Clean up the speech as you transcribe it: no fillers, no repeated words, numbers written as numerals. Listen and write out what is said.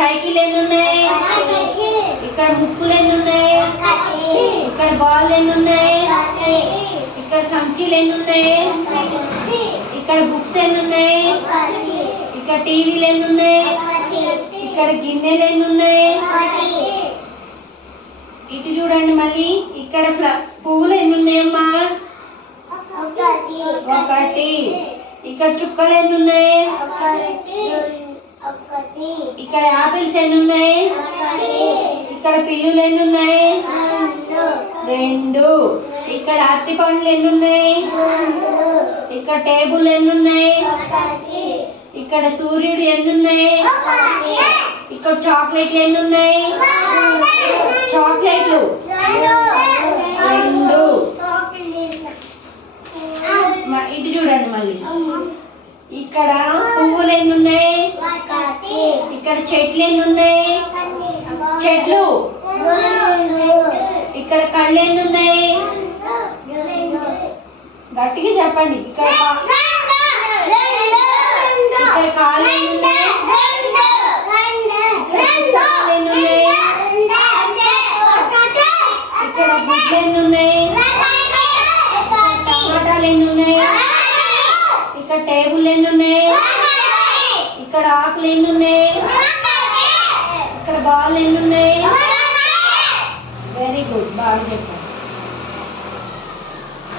Cycle ఎన్ని ఉన్నాయి? ఇక్కడ ముక్కులు ఎన్ని ఉన్నాయి? ఇక్కడ బాల్ ఎన్ని ఉన్నాయి? ఇక్కడ సంచులు ఎన్ని ఉన్నాయి? ఇక్కడ బుక్స్ ఎన్ని ఉన్నాయి? ఇక్కడ టీవీలు ఎన్ని ఉన్నాయి? ఇక్కడ గిన్నెలు ఎన్ని ఉన్నాయి? ఇటు చూడండి మళ్ళీ ఇక్కడ పువ్వులు ఎన్ని ఉన్నాయమ్మా? ఒకటి. ఇక్కడ చుక్కలు ఎన్ని ఉన్నాయి? ఇక్కడ యాపిల్స్ ఎన్ని ఉన్నాయి? ఇక్కడ పిల్లులు ఎన్ని ఉన్నాయి? రెండు. ఇక్కడ అరటి పండ్లు ఎన్ని ఉన్నాయి? ఇక్కడ టేబుల్ ఎన్ని ఉన్నాయి? ఇక్కడ సూర్యుడు ఎన్ని ఉన్నాయి? ఇక్కడ చాక్లెట్లు ఎన్ని ఉన్నాయి? చాక్లెట్లు రెండు. ఇటు చూడండి మళ్ళీ ఇక్కడ పువ్వులు ఎన్ని ఉన్నాయి? ఇక్కడ చెట్లు ఎన్ని ఉన్నాయి? చెట్లు. ఇక్కడ కళ్ళు ఎన్ని ఉన్నాయి? గట్టిగా చెప్పండి. ఇక్కడ కాళ్ళు ఎన్ని ఉన్నాయి? ఇక్కడ గుడ్లు ఎన్ని ఉన్నాయి? టమాటాలు ఎన్ని ఉన్నాయి? ఇక్కడ టేబుల్ ఎన్ని ఉన్నాయి? ఇక్కడ ఆకులు ఎన్ని ఉన్నాయి? ఇక్కడ బాల్ ఎన్ని ఉన్నాయి? వెరీ గుడ్, బాగా చెప్పండి.